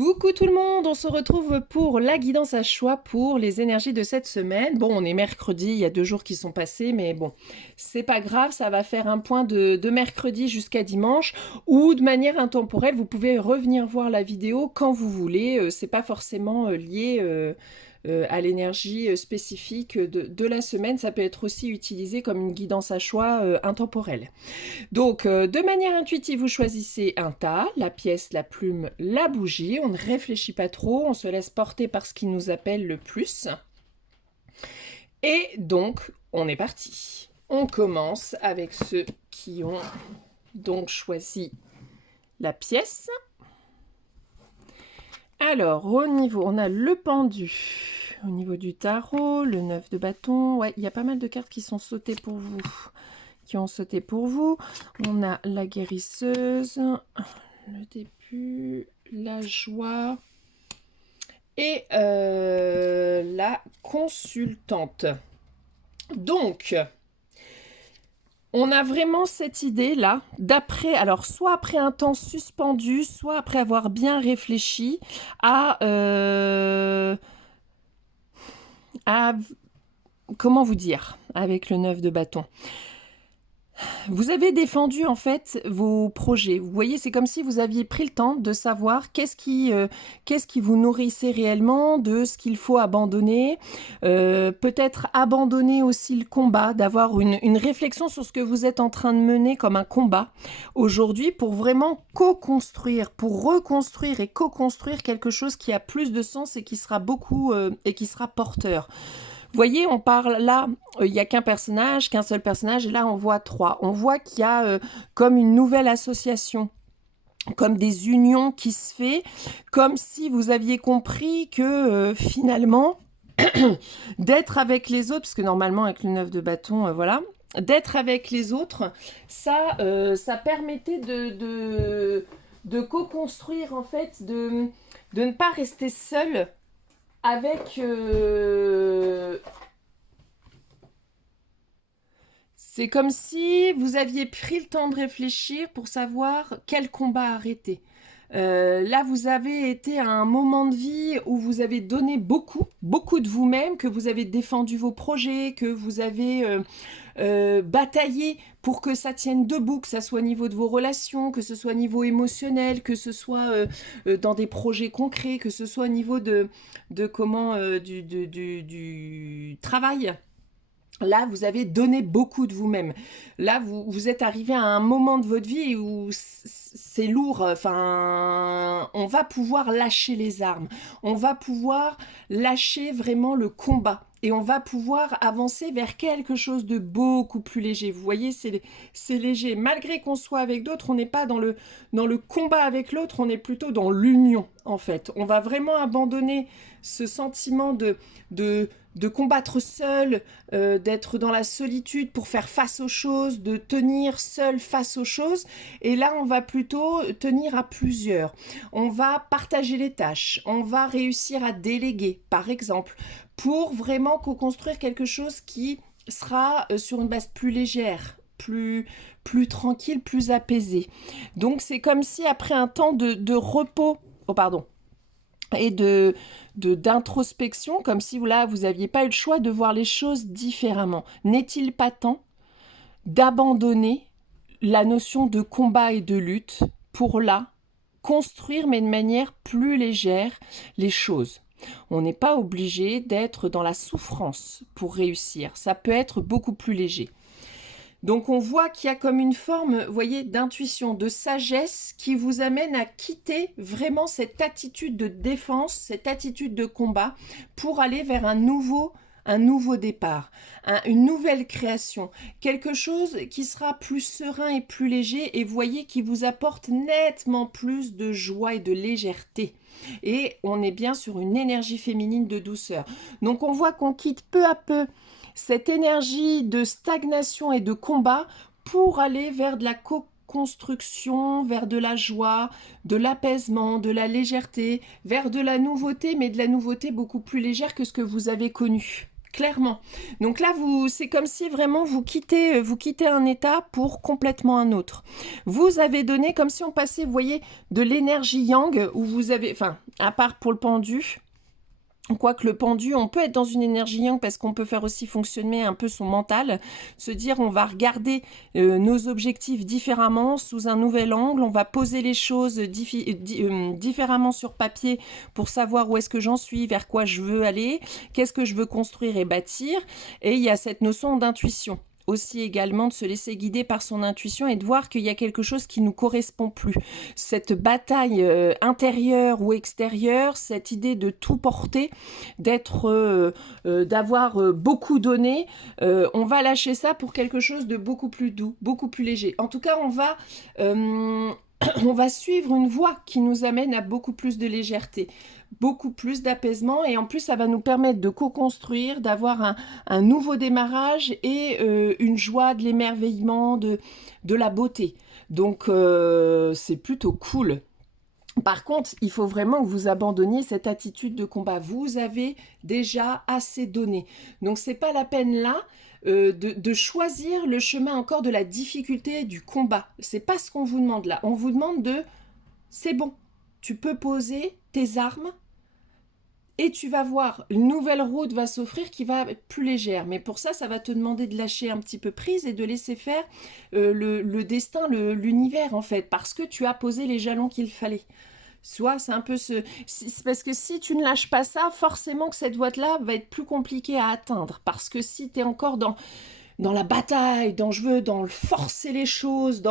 Coucou tout le monde, on se retrouve pour la guidance à choix pour les énergies de cette semaine. Bon, on est mercredi, il y a 2 jours qui sont passés, mais bon, c'est pas grave, ça va faire un point de mercredi jusqu'à dimanche, ou de manière intemporelle, vous pouvez revenir voir la vidéo quand vous voulez, c'est pas forcément lié à l'énergie spécifique de la semaine, ça peut être aussi utilisé comme une guidance à choix intemporelle. Donc, de manière intuitive, vous choisissez un tas, la pièce, la plume, la bougie. On ne réfléchit pas trop, on se laisse porter par ce qui nous appelle le plus. Et donc, on est parti. On commence avec ceux qui ont donc choisi la pièce. Alors, au niveau, on a le pendu. Au niveau du tarot, le 9 de bâton. Ouais, il y a pas mal de cartes qui sont sautées pour vous. On a la guérisseuse, le début, la joie et la consultante. Donc, on a vraiment cette idée là d'après, alors soit après un temps suspendu, soit après avoir bien réfléchi à comment vous dire avec le 9 de bâton. Vous avez défendu en fait vos projets. Vous voyez, c'est comme si vous aviez pris le temps de savoir qu'est-ce qui vous nourrissait réellement, de ce qu'il faut abandonner. Peut-être abandonner aussi le combat, d'avoir une réflexion sur ce que vous êtes en train de mener comme un combat aujourd'hui pour vraiment co-construire, pour reconstruire et co-construire quelque chose qui a plus de sens et qui sera et qui sera porteur. Vous voyez, on parle là, il n'y a qu'un seul personnage, et là on voit 3. On voit qu'il y a comme une nouvelle association, comme des unions qui se fait, comme si vous aviez compris que finalement, d'être avec les autres, parce que normalement avec le 9 de bâton, voilà, d'être avec les autres, ça permettait de co-construire en fait, de ne pas rester seul avec c'est comme si vous aviez pris le temps de réfléchir pour savoir quel combat arrêter. Là, vous avez été à un moment de vie où vous avez donné beaucoup, beaucoup de vous-même, que vous avez défendu vos projets, que vous avez bataillé pour que ça tienne debout, que ça soit au niveau de vos relations, que ce soit au niveau émotionnel, que ce soit dans des projets concrets, que ce soit au niveau du travail. Là, vous avez donné beaucoup de vous-même. Là, vous êtes arrivé à un moment de votre vie où c'est lourd. Enfin, on va pouvoir lâcher les armes. On va pouvoir lâcher vraiment le combat. Et on va pouvoir avancer vers quelque chose de beaucoup plus léger. Vous voyez, c'est léger. Malgré qu'on soit avec d'autres, on n'est pas dans le combat avec l'autre, on est plutôt dans l'union, en fait. On va vraiment abandonner ce sentiment de combattre seul, d'être dans la solitude pour faire face aux choses, de tenir seul face aux choses. Et là, on va plutôt tenir à plusieurs. On va partager les tâches. On va réussir à déléguer, par exemple, pour vraiment co-construire quelque chose qui sera sur une base plus légère, plus tranquille, plus apaisée. Donc, c'est comme si après un temps de repos, oh pardon, et d'introspection, comme si là, vous n'aviez pas eu le choix de voir les choses différemment. N'est-il pas temps d'abandonner la notion de combat et de lutte pour là construire, mais de manière plus légère, les choses? On n'est pas obligé d'être dans la souffrance pour réussir. Ça peut être beaucoup plus léger. Donc on voit qu'il y a comme une forme, vous voyez, d'intuition, de sagesse qui vous amène à quitter vraiment cette attitude de défense, cette attitude de combat pour aller vers un nouveau départ, une nouvelle création, quelque chose qui sera plus serein et plus léger et voyez qui vous apporte nettement plus de joie et de légèreté. Et on est bien sur une énergie féminine de douceur. Donc on voit qu'on quitte peu à peu cette énergie de stagnation et de combat pour aller vers de la co-construction, vers de la joie, de l'apaisement, de la légèreté, vers de la nouveauté, mais de la nouveauté beaucoup plus légère que ce que vous avez connu Clairement. Donc là, c'est comme si vraiment vous quittez un état pour complètement un autre. Vous avez donné comme si on passait, vous voyez, de l'énergie yang où vous avez, enfin, à part pour le pendu. Quoique le pendu, on peut être dans une énergie yang parce qu'on peut faire aussi fonctionner un peu son mental, se dire on va regarder nos objectifs différemment, sous un nouvel angle, on va poser les choses différemment sur papier pour savoir où est-ce que j'en suis, vers quoi je veux aller, qu'est-ce que je veux construire et bâtir. Et il y a cette notion d'intuition aussi également, de se laisser guider par son intuition et de voir qu'il y a quelque chose qui nous correspond plus. Cette bataille intérieure ou extérieure, cette idée de tout porter, d'avoir beaucoup donné, on va lâcher ça pour quelque chose de beaucoup plus doux, beaucoup plus léger. En tout cas, on va suivre une voie qui nous amène à beaucoup plus de légèreté, beaucoup plus d'apaisement, et en plus ça va nous permettre de co-construire, d'avoir un nouveau démarrage et une joie, de l'émerveillement, de la beauté. Donc c'est plutôt cool. Par contre, il faut vraiment que vous abandonniez cette attitude de combat. Vous avez déjà assez donné. Donc c'est pas la peine là de choisir le chemin encore de la difficulté, du combat. C'est pas ce qu'on vous demande là. On vous demande c'est bon, tu peux poser tes armes et tu vas voir, une nouvelle route va s'offrir qui va être plus légère. Mais pour ça, ça va te demander de lâcher un petit peu prise et de laisser faire le destin, l'univers en fait, parce que tu as posé les jalons qu'il fallait. Soit c'est un peu parce que si tu ne lâches pas ça, forcément que cette voie-là va être plus compliquée à atteindre. Parce que si tu es encore dans la bataille, dans forcer les choses,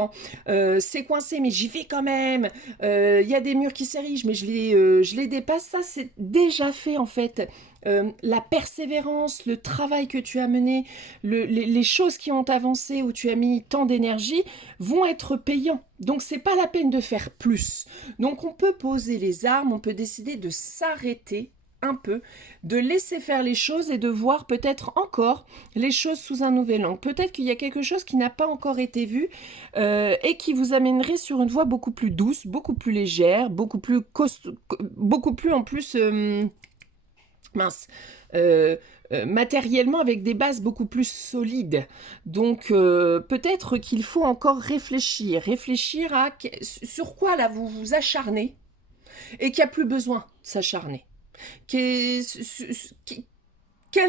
c'est coincé mais j'y vais quand même, y a des murs qui s'érigent mais je les dépasse, ça c'est déjà fait en fait. La persévérance, le travail que tu as mené, les choses qui ont avancé où tu as mis tant d'énergie vont être payants. Donc c'est pas la peine de faire plus. Donc on peut poser les armes, on peut décider de s'arrêter un peu, de laisser faire les choses et de voir peut-être encore les choses sous un nouvel angle. Peut-être qu'il y a quelque chose qui n'a pas encore été vu et qui vous amènerait sur une voie beaucoup plus douce, beaucoup plus légère, beaucoup plus en plus matériellement avec des bases beaucoup plus solides. Donc peut-être qu'il faut encore réfléchir à sur quoi là vous vous acharnez et qu'il n'y a plus besoin de s'acharner. Quelle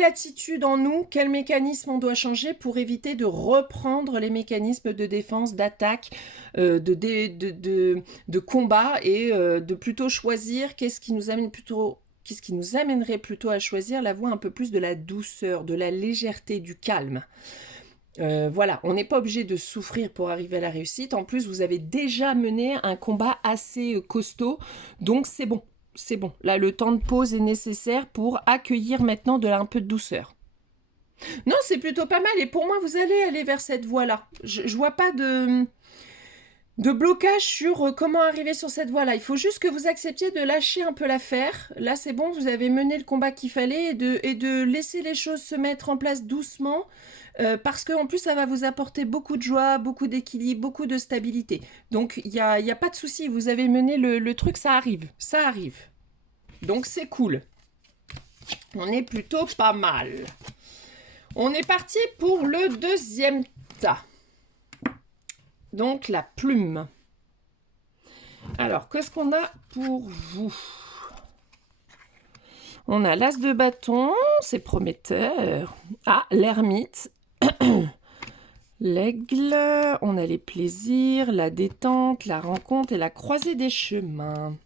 attitude en nous, quel mécanisme on doit changer pour éviter de reprendre les mécanismes de défense, d'attaque, de combat et de plutôt choisir qu'est-ce qui nous amènerait plutôt à choisir la voie un peu plus de la douceur, de la légèreté, du calme. Voilà, on n'est pas obligé de souffrir pour arriver à la réussite. En plus, vous avez déjà mené un combat assez costaud, donc c'est bon. C'est bon, là le temps de pause est nécessaire pour accueillir maintenant un peu de douceur. Non, c'est plutôt pas mal et pour moi vous allez aller vers cette voie-là. Je vois pas de blocage sur comment arriver sur cette voie-là. Il faut juste que vous acceptiez de lâcher un peu l'affaire. Là c'est bon, vous avez mené le combat qu'il fallait et de laisser les choses se mettre en place doucement. Parce qu'en plus ça va vous apporter beaucoup de joie, beaucoup d'équilibre, beaucoup de stabilité. Donc il y a pas de souci, vous avez mené le truc, ça arrive. Donc c'est cool. On est plutôt pas mal. On est parti pour le deuxième tas. Donc la plume. Alors qu'est-ce qu'on a pour vous ? On a l'as de bâton, c'est prometteur. Ah, l'ermite. L'aigle, on a les plaisirs, la détente, la rencontre et la croisée des chemins.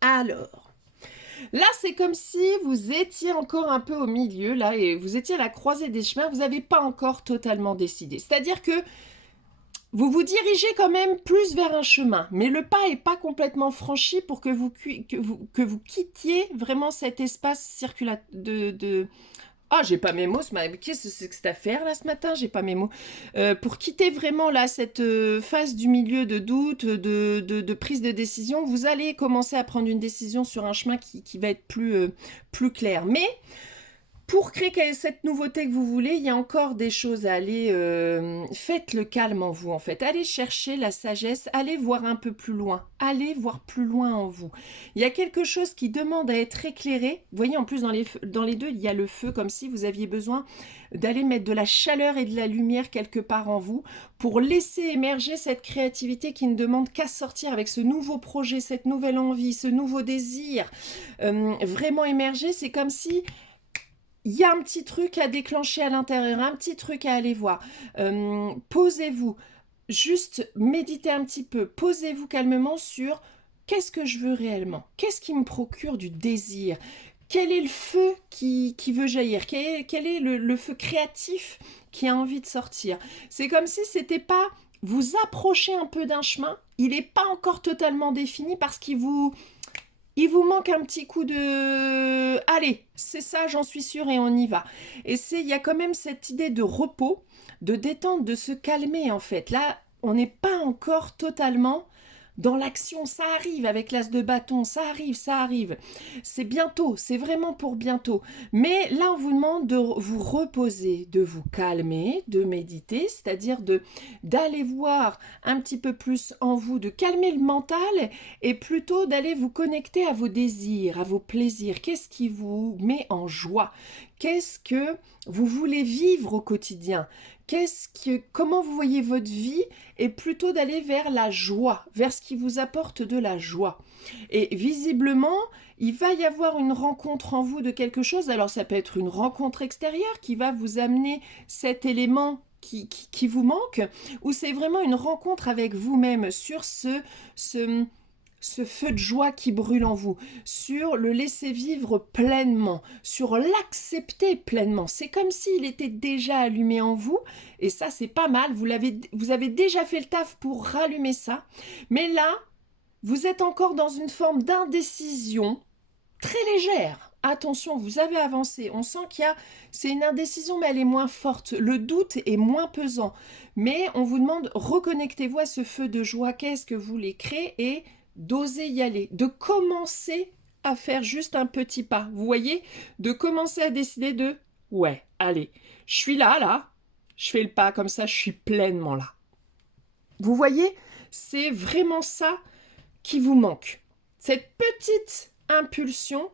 Alors, là c'est comme si vous étiez encore un peu au milieu, là, et vous étiez à la croisée des chemins, vous n'avez pas encore totalement décidé. C'est-à-dire que vous vous dirigez quand même plus vers un chemin, mais le pas n'est pas complètement franchi pour que vous quittiez vraiment cet espace circulaire Ah, j'ai pas mes mots, qu'est-ce que c'est que cette affaire là ce matin? J'ai pas mes mots. Pour quitter vraiment là cette phase du milieu de doute, de prise de décision, vous allez commencer à prendre une décision sur un chemin qui va être plus clair. Mais Pour créer cette nouveauté que vous voulez, il y a encore des choses à aller... faites le calme en vous, en fait. Allez chercher la sagesse, allez voir un peu plus loin. Allez voir plus loin en vous. Il y a quelque chose qui demande à être éclairé. Vous voyez, en plus, dans les deux, il y a le feu, comme si vous aviez besoin d'aller mettre de la chaleur et de la lumière quelque part en vous pour laisser émerger cette créativité qui ne demande qu'à sortir avec ce nouveau projet, cette nouvelle envie, ce nouveau désir. Vraiment émerger, c'est comme si... il y a un petit truc à déclencher à l'intérieur, un petit truc à aller voir. Posez-vous, juste méditez un petit peu, posez-vous calmement sur qu'est-ce que je veux réellement, qu'est-ce qui me procure du désir, quel est le feu qui veut jaillir, quel est le feu créatif qui a envie de sortir. C'est comme si c'était pas vous approchez un peu d'un chemin, il n'est pas encore totalement défini parce il vous manque un petit coup de... allez, c'est ça, j'en suis sûre et on y va. Et il y a quand même cette idée de repos, de détente, de se calmer en fait. Là, on n'est pas encore totalement dans l'action. Ça arrive avec l'as de bâton, ça arrive, ça arrive. C'est bientôt, c'est vraiment pour bientôt. Mais là, on vous demande de vous reposer, de vous calmer, de méditer, c'est-à-dire d'aller voir un petit peu plus en vous, de calmer le mental et plutôt d'aller vous connecter à vos désirs, à vos plaisirs. Qu'est-ce qui vous met en joie? Qu'est-ce que vous voulez vivre au quotidien? Comment vous voyez votre vie? Et plutôt d'aller vers la joie, vers ce qui vous apporte de la joie. Et visiblement, il va y avoir une rencontre en vous de quelque chose. Alors ça peut être une rencontre extérieure qui va vous amener cet élément qui vous manque, ou c'est vraiment une rencontre avec vous-même sur ce feu de joie qui brûle en vous, sur le laisser vivre pleinement, sur l'accepter pleinement. C'est comme s'il était déjà allumé en vous, et ça c'est pas mal, vous avez déjà fait le taf pour rallumer ça, mais là, vous êtes encore dans une forme d'indécision très légère. Attention, vous avez avancé, on sent c'est une indécision, mais elle est moins forte, le doute est moins pesant, mais on vous demande, reconnectez-vous à ce feu de joie, qu'est-ce que vous voulez créer, et d'oser y aller, de commencer à faire juste un petit pas, vous voyez, de commencer à décider de, ouais, allez, je suis là, je fais le pas comme ça, je suis pleinement là. Vous voyez, c'est vraiment ça qui vous manque, cette petite impulsion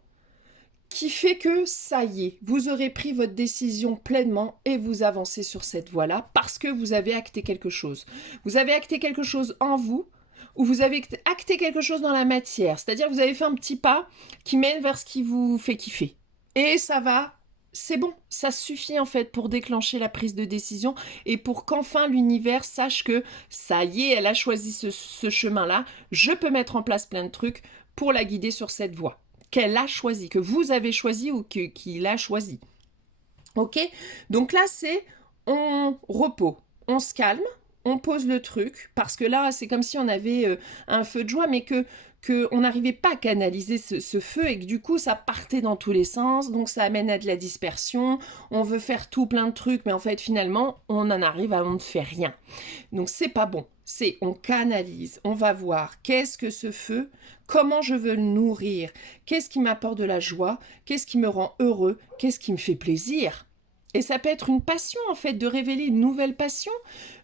qui fait que ça y est, vous aurez pris votre décision pleinement et vous avancez sur cette voie-là parce que vous avez acté quelque chose. Vous avez acté quelque chose en vous, ou vous avez acté quelque chose dans la matière, c'est-à-dire vous avez fait un petit pas qui mène vers ce qui vous fait kiffer. Et ça va, c'est bon, ça suffit en fait pour déclencher la prise de décision et pour qu'enfin l'univers sache que ça y est, elle a choisi ce chemin-là, je peux mettre en place plein de trucs pour la guider sur cette voie qu'elle a choisie, que vous avez choisi ou qu'il a choisi. Ok? Donc là, c'est on repos, on se calme, on pose le truc, parce que là, c'est comme si on avait un feu de joie, mais qu'on n'arrivait pas à canaliser ce feu et que du coup, ça partait dans tous les sens, donc ça amène à de la dispersion, on veut faire tout plein de trucs, mais en fait, finalement, on en arrive à on ne fait rien. Donc, c'est pas bon. On canalise, on va voir qu'est-ce que ce feu, comment je veux le nourrir, qu'est-ce qui m'apporte de la joie, qu'est-ce qui me rend heureux, qu'est-ce qui me fait plaisir. Et ça peut être une passion en fait, de révéler une nouvelle passion.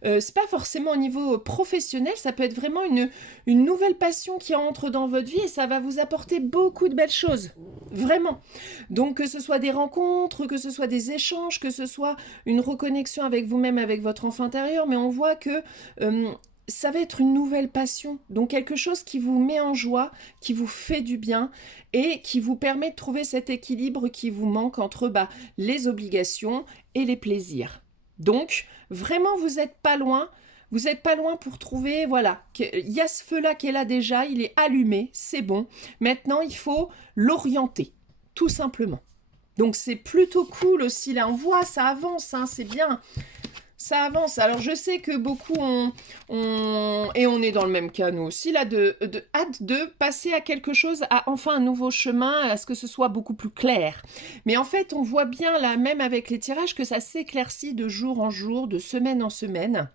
C'est pas forcément au niveau professionnel, ça peut être vraiment une nouvelle passion qui entre dans votre vie et ça va vous apporter beaucoup de belles choses. Vraiment. Donc que ce soit des rencontres, que ce soit des échanges, que ce soit une reconnexion avec vous-même, avec votre enfant intérieur, mais on voit que ça va être une nouvelle passion, donc quelque chose qui vous met en joie, qui vous fait du bien et qui vous permet de trouver cet équilibre qui vous manque entre les obligations et les plaisirs. Donc, vraiment, vous n'êtes pas loin pour trouver, voilà, il y a ce feu-là qui est là déjà, il est allumé, c'est bon. Maintenant, il faut l'orienter, tout simplement. Donc, c'est plutôt cool aussi, là, on voit, ça avance, hein, c'est bien. Ça avance. Alors, je sais que beaucoup et on est dans le même cas, nous aussi, là, de hâte de passer à quelque chose, à enfin un nouveau chemin, à ce que ce soit beaucoup plus clair. Mais en fait, on voit bien, là, même avec les tirages, que ça s'éclaircit de jour en jour, de semaine en semaine.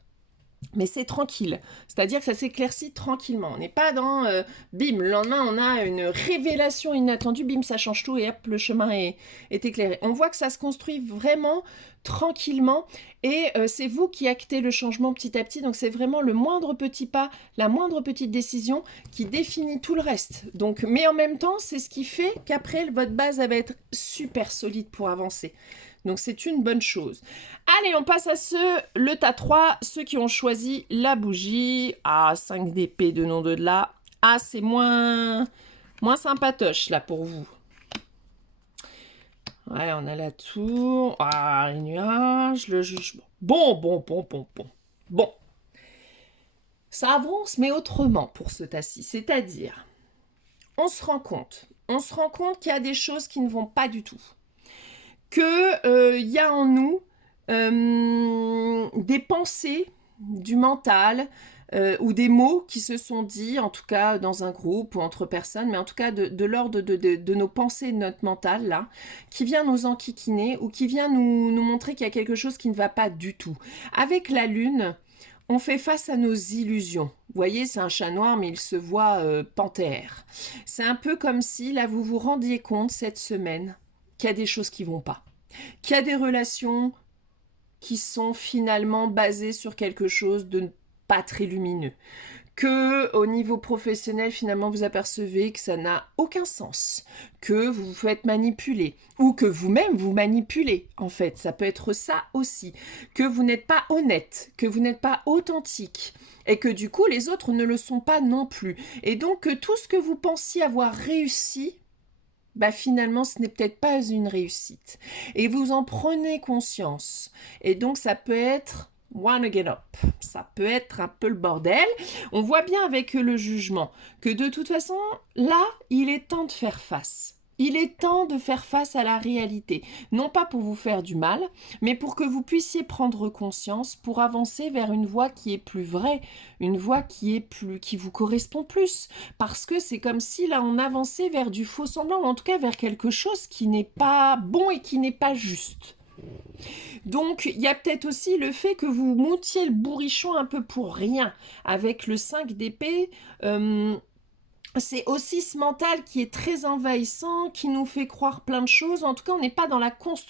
Mais c'est tranquille, c'est-à-dire que ça s'éclaircit tranquillement. On n'est pas dans bim, le lendemain on a une révélation inattendue, bim, ça change tout et hop, le chemin est éclairé. On voit que ça se construit vraiment tranquillement et c'est vous qui actez le changement petit à petit. Donc c'est vraiment le moindre petit pas, la moindre petite décision qui définit tout le reste. Donc, mais en même temps, c'est ce qui fait qu'après, votre base elle va être super solide pour avancer. Donc c'est une bonne chose. Allez, on passe à le tas 3, ceux qui ont choisi la bougie. Ah, 5 d'épée de non de là. Ah, c'est moins sympatoche là pour vous. Ouais, on a la tour. Ah, les nuages, le jugement. Bon. Bon. Ça avance, mais autrement pour ce tas-ci. C'est-à-dire, on se rend compte qu'il y a des choses qui ne vont pas du tout. Qu'il y a en nous des pensées du mental ou des mots qui se sont dits, en tout cas dans un groupe ou entre personnes, mais en tout cas de l'ordre de nos pensées, de notre mental, là, qui vient nous enquiquiner ou qui vient nous montrer qu'il y a quelque chose qui ne va pas du tout. Avec la lune, on fait face à nos illusions. Vous voyez, c'est un chat noir, mais il se voit panthère. C'est un peu comme si, là, vous vous rendiez compte cette semaine qu'il y a des choses qui vont pas, qu'il y a des relations qui sont finalement basées sur quelque chose de pas très lumineux, que au niveau professionnel finalement vous apercevez que ça n'a aucun sens, que vous vous faites manipuler ou que vous-même vous manipulez. En fait, ça peut être ça aussi, que vous n'êtes pas honnête, que vous n'êtes pas authentique et que du coup les autres ne le sont pas non plus. Et donc que tout ce que vous pensiez avoir réussi, bah finalement ce n'est peut-être pas une réussite. Et vous en prenez conscience. Et donc ça peut être wanna get up. Ça peut être un peu le bordel. On voit bien avec le jugement que de toute façon, là, il est temps de faire face. Il est temps de faire face à la réalité. Non pas pour vous faire du mal, mais pour que vous puissiez prendre conscience, pour avancer vers une voie qui est plus vraie, une voie qui vous correspond plus. Parce que c'est comme si là on avançait vers du faux semblant, ou en tout cas vers quelque chose qui n'est pas bon et qui n'est pas juste. Donc, il y a peut-être aussi le fait que vous montiez le bourrichon un peu pour rien. Avec le 5 d'épée, c'est aussi ce mental qui est très envahissant, qui nous fait croire plein de choses. En tout cas, on n'est pas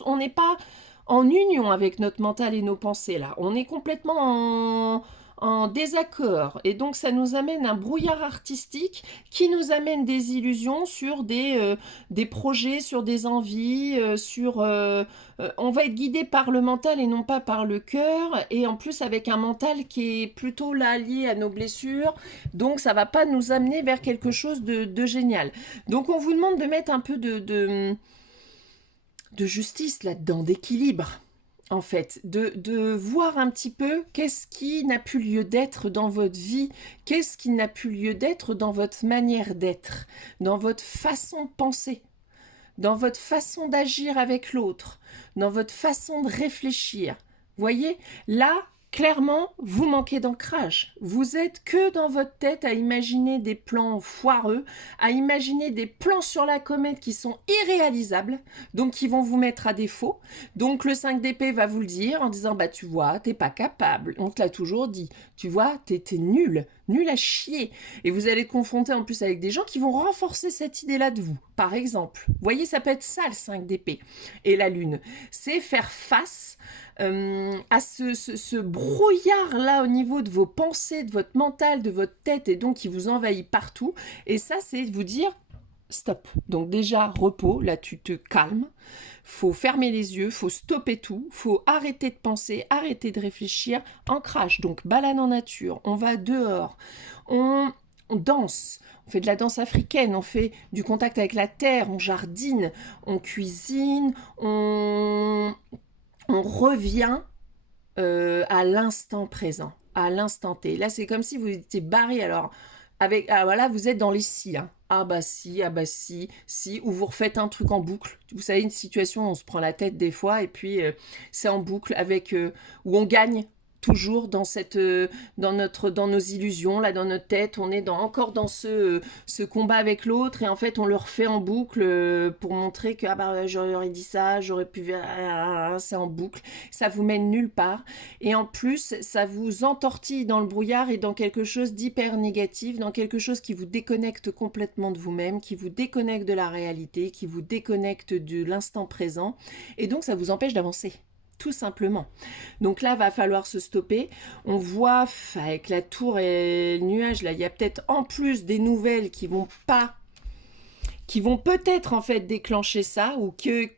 on n'est pas en union avec notre mental et nos pensées, là. On est complètement en désaccord. Et donc, ça nous amène un brouillard artistique qui nous amène des illusions sur des projets, sur des envies, on va être guidé par le mental et non pas par le cœur. Et en plus, avec un mental qui est plutôt là lié à nos blessures. Donc, ça va pas nous amener vers quelque chose de génial. Donc, on vous demande de mettre un peu de justice là-dedans, d'équilibre. En fait, de voir un petit peu qu'est-ce qui n'a plus lieu d'être dans votre vie, qu'est-ce qui n'a plus lieu d'être dans votre manière d'être, dans votre façon de penser, dans votre façon d'agir avec l'autre, dans votre façon de réfléchir. Voyez, là, clairement, vous manquez d'ancrage. Vous êtes que dans votre tête à imaginer des plans foireux, à imaginer des plans sur la comète qui sont irréalisables, donc qui vont vous mettre à défaut. Donc le 5 d'épée va vous le dire en disant « Bah tu vois, t'es pas capable, on te l'a toujours dit. Tu vois, t'es nul, nul à chier. » Et vous allez confronter en plus avec des gens qui vont renforcer cette idée-là de vous. Par exemple, vous voyez, ça peut être ça le 5 d'épée. Et la lune, c'est faire face à ce brouillard-là au niveau de vos pensées, de votre mental, de votre tête, et donc qui vous envahit partout. Et ça, c'est vous dire stop. Donc déjà, repos, là tu te calmes. Faut fermer les yeux, faut stopper tout, faut arrêter de penser, arrêter de réfléchir. Ancrage, donc balade en nature, on va dehors, on danse. On fait de la danse africaine, on fait du contact avec la terre, on jardine, on cuisine, on revient à l'instant présent, à l'instant T. Là, c'est comme si vous étiez barré. Alors, voilà, vous êtes dans les si. Hein. Ah bah si, si. Ou vous refaites un truc en boucle. Vous savez, une situation où on se prend la tête des fois, et puis c'est en boucle avec où on gagne. toujours dans nos illusions, là, dans notre tête. On est encore dans ce combat avec l'autre et en fait, on le refait en boucle pour montrer que ah bah, j'aurais dit ça, j'aurais pu... c'est en boucle. Ça vous mène nulle part. Et en plus, ça vous entortille dans le brouillard et dans quelque chose d'hyper négatif, dans quelque chose qui vous déconnecte complètement de vous-même, qui vous déconnecte de la réalité, qui vous déconnecte de l'instant présent. Et donc, ça vous empêche d'avancer. Tout simplement. Donc là, va falloir se stopper. On voit avec la tour et le nuage, là, il y a peut-être en plus des nouvelles qui vont peut-être en fait déclencher ça ou qui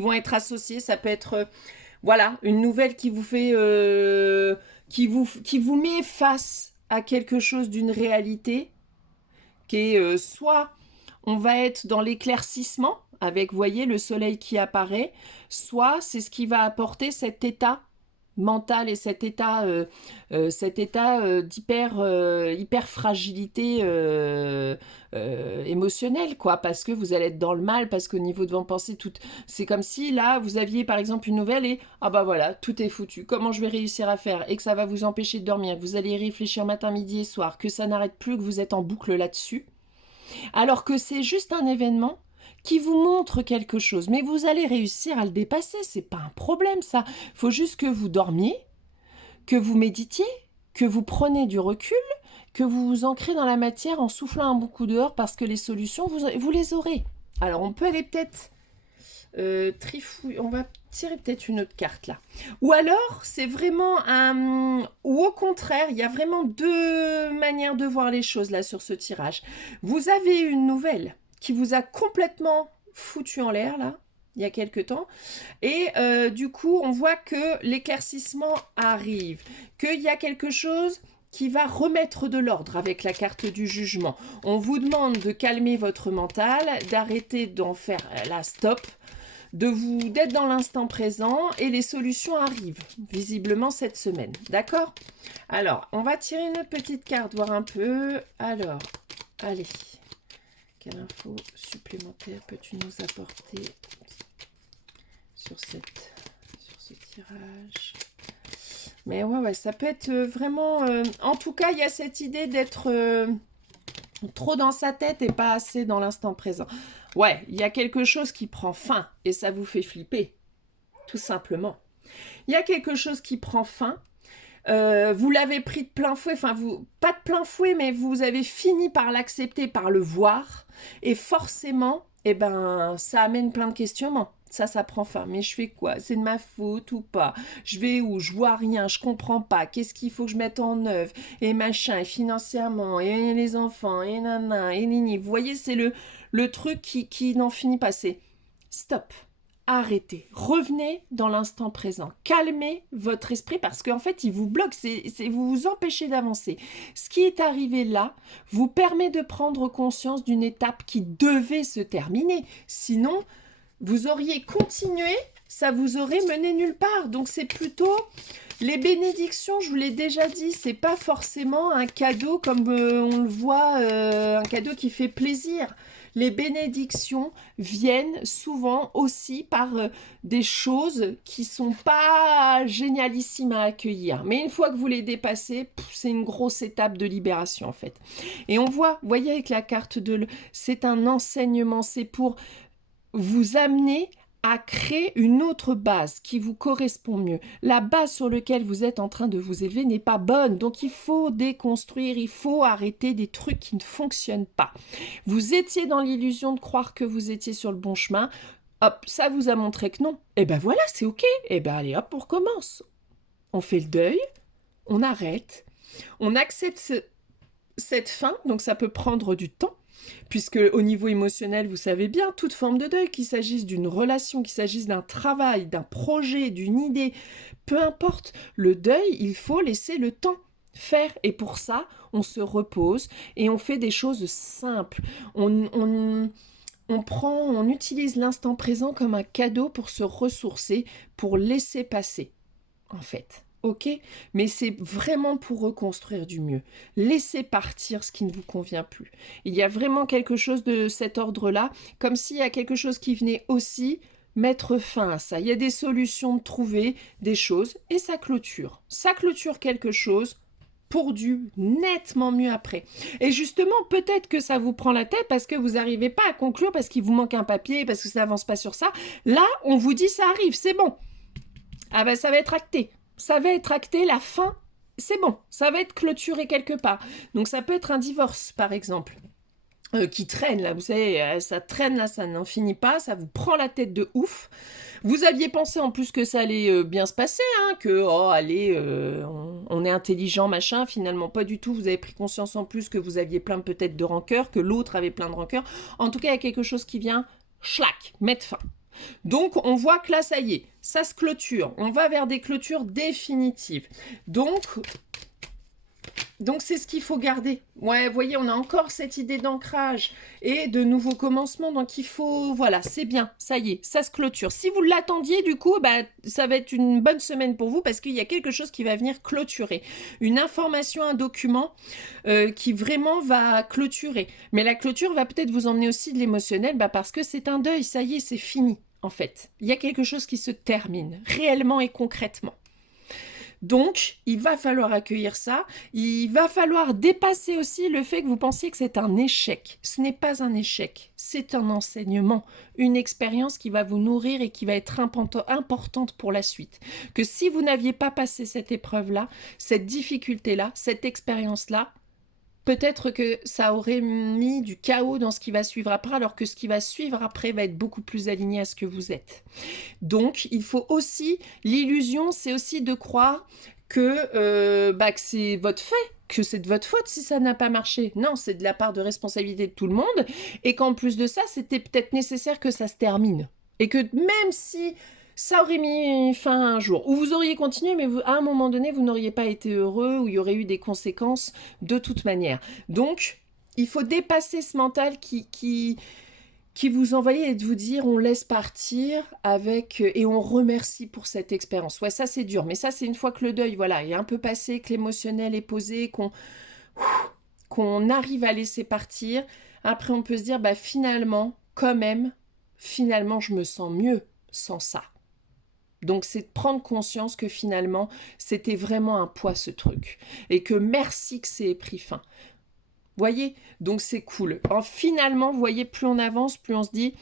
vont être associées. Ça peut être, voilà, une nouvelle qui vous fait, qui vous met face à quelque chose d'une réalité qui est soit on va être dans l'éclaircissement avec, vous voyez, le soleil qui apparaît, soit c'est ce qui va apporter cet état mental et cet état hyper fragilité émotionnelle, quoi, parce que vous allez être dans le mal, parce qu'au niveau de vos pensées, c'est comme si là, vous aviez par exemple une nouvelle et ah bah voilà, tout est foutu, comment je vais réussir à faire, et que ça va vous empêcher de dormir, que vous allez y réfléchir matin, midi et soir, que ça n'arrête plus, que vous êtes en boucle là-dessus, alors que c'est juste un événement qui vous montre quelque chose, mais vous allez réussir à le dépasser, c'est pas un problème ça. Faut juste que vous dormiez, que vous méditiez, que vous preniez du recul, que vous vous ancrez dans la matière en soufflant un bon coup dehors parce que les solutions, vous les aurez. Alors on peut aller peut-être trifouiller, on va tirer peut-être une autre carte là. Ou alors c'est vraiment un... Ou au contraire, il y a vraiment deux manières de voir les choses là sur ce tirage. Vous avez une nouvelle qui vous a complètement foutu en l'air, là, il y a quelque temps. Et du coup, on voit que l'éclaircissement arrive, qu'il y a quelque chose qui va remettre de l'ordre avec la carte du jugement. On vous demande de calmer votre mental, d'arrêter d'en faire la stop, d'être dans l'instant présent, et les solutions arrivent, visiblement, cette semaine. D'accord ? Alors, on va tirer une autre petite carte, voir un peu. Alors, allez. Quelle info supplémentaire peux-tu nous apporter sur ce tirage? Mais ouais, ça peut être vraiment... en tout cas, il y a cette idée d'être trop dans sa tête et pas assez dans l'instant présent. Ouais, il y a quelque chose qui prend fin et ça vous fait flipper, tout simplement. Il y a quelque chose qui prend fin. Vous l'avez pris de plein fouet, enfin pas de plein fouet, mais vous avez fini par l'accepter, par le voir, et forcément, eh ben, ça amène plein de questionnements. Ça prend fin. Mais je fais quoi? C'est de ma faute ou pas? Je vais où? Je vois rien, je comprends pas. Qu'est-ce qu'il faut que je mette en œuvre? Et machin, et financièrement, et les enfants, et nana, et nini. Vous voyez, c'est le truc qui n'en finit pas. C'est stop. Arrêtez, revenez dans l'instant présent, calmez votre esprit parce qu'en fait il vous bloque, vous vous empêchez d'avancer. Ce qui est arrivé là vous permet de prendre conscience d'une étape qui devait se terminer, sinon vous auriez continué, ça vous aurait mené nulle part. Donc c'est plutôt les bénédictions, je vous l'ai déjà dit, c'est pas forcément un cadeau comme on le voit, un cadeau qui fait plaisir. Les bénédictions viennent souvent aussi par des choses qui sont pas génialissimes à accueillir. Mais une fois que vous les dépassez, c'est une grosse étape de libération en fait. Et on voit, vous voyez avec la carte c'est un enseignement, c'est pour vous amener à créer une autre base qui vous correspond mieux. La base sur laquelle vous êtes en train de vous élever n'est pas bonne, donc il faut déconstruire, il faut arrêter des trucs qui ne fonctionnent pas. Vous étiez dans l'illusion de croire que vous étiez sur le bon chemin, hop, ça vous a montré que non. Et ben voilà, c'est ok, et ben allez hop, on recommence. On fait le deuil, on arrête, on accepte cette fin, donc ça peut prendre du temps, puisque au niveau émotionnel, vous savez bien, toute forme de deuil, qu'il s'agisse d'une relation, qu'il s'agisse d'un travail, d'un projet, d'une idée, peu importe, le deuil, il faut laisser le temps faire. Et pour ça, on se repose et on fait des choses simples. On utilise l'instant présent comme un cadeau pour se ressourcer, pour laisser passer, en fait. Ok, mais c'est vraiment pour reconstruire du mieux. Laissez partir ce qui ne vous convient plus. Il y a vraiment quelque chose de cet ordre-là, comme s'il y a quelque chose qui venait aussi mettre fin à ça. Il y a des solutions de trouver des choses et ça clôture. Ça clôture quelque chose pour du nettement mieux après. Et justement, peut-être que ça vous prend la tête parce que vous n'arrivez pas à conclure, parce qu'il vous manque un papier, parce que ça n'avance pas sur ça. Là, on vous dit ça arrive, c'est bon. Ah ben ça va être acté. Ça va être acté, la fin, c'est bon. Ça va être clôturé quelque part. Donc ça peut être un divorce, par exemple. Qui traîne là, vous savez, ça traîne là, ça n'en finit pas, ça vous prend la tête de ouf. Vous aviez pensé en plus que ça allait bien se passer, hein, que oh allez, on est intelligent machin, finalement pas du tout. Vous avez pris conscience en plus que vous aviez plein peut-être de rancœur, que l'autre avait plein de rancœur. En tout cas, il y a quelque chose qui vient, schlac, mettre fin. Donc on voit que là ça y est, ça se clôture. On va vers des clôtures définitives. Donc c'est ce qu'il faut garder. Ouais, vous voyez, on a encore cette idée d'ancrage et de nouveaux commencements. Donc il faut, voilà, c'est bien, ça y est, ça se clôture. Si vous l'attendiez, du coup, bah, ça va être une bonne semaine pour vous parce qu'il y a quelque chose qui va venir clôturer. Une information, un document qui vraiment va clôturer. Mais la clôture va peut-être vous emmener aussi de l'émotionnel parce que c'est un deuil, ça y est, c'est fini en fait. Il y a quelque chose qui se termine, réellement et concrètement. Donc, il va falloir accueillir ça. Il va falloir dépasser aussi le fait que vous pensiez que c'est un échec. Ce n'est pas un échec, c'est un enseignement, une expérience qui va vous nourrir et qui va être importante pour la suite. Que si vous n'aviez pas passé cette épreuve-là, cette difficulté-là, cette expérience-là, peut-être que ça aurait mis du chaos dans ce qui va suivre après, alors que ce qui va suivre après va être beaucoup plus aligné à ce que vous êtes. Donc, il faut aussi, l'illusion, c'est aussi de croire que c'est votre fait, que c'est de votre faute si ça n'a pas marché. Non, c'est de la part de responsabilité de tout le monde, et qu'en plus de ça, c'était peut-être nécessaire que ça se termine. Et que même si ça aurait mis fin un jour, où vous auriez continué, mais à un moment donné, vous n'auriez pas été heureux, où il y aurait eu des conséquences de toute manière. Donc, il faut dépasser ce mental qui vous envoie et de vous dire on laisse partir avec et on remercie pour cette expérience. Ouais, ça c'est dur, mais ça c'est une fois que le deuil voilà, est un peu passé, que l'émotionnel est posé, qu'on arrive à laisser partir. Après on peut se dire finalement, quand même, finalement je me sens mieux sans ça. Donc c'est de prendre conscience que finalement c'était vraiment un poids ce truc et que merci que c'est pris fin. Voyez, donc c'est cool. Finalement, vous voyez, plus on avance, plus on se dit,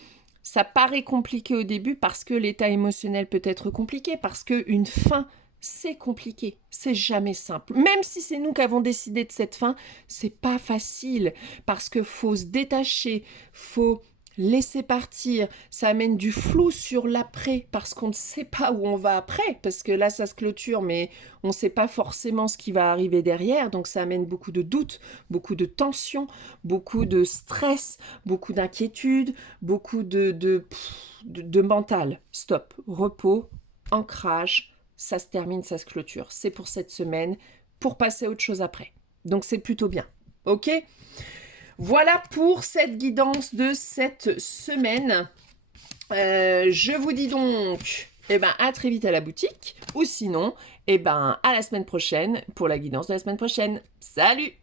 ça paraît compliqué au début parce que l'état émotionnel peut être compliqué, parce qu'une fin, c'est compliqué, c'est jamais simple. Même si c'est nous qui avons décidé de cette fin, c'est pas facile parce que faut se détacher, faut laisser partir, ça amène du flou sur l'après parce qu'on ne sait pas où on va après, parce que là ça se clôture mais on ne sait pas forcément ce qui va arriver derrière, donc ça amène beaucoup de doutes, beaucoup de tensions, beaucoup de stress, beaucoup d'inquiétude, beaucoup de mental. Stop, repos, ancrage, ça se termine, ça se clôture. C'est pour cette semaine, pour passer à autre chose après. Donc c'est plutôt bien, ok ? Voilà pour cette guidance de cette semaine. Je vous dis donc à très vite à la boutique ou sinon à la semaine prochaine pour la guidance de la semaine prochaine. Salut!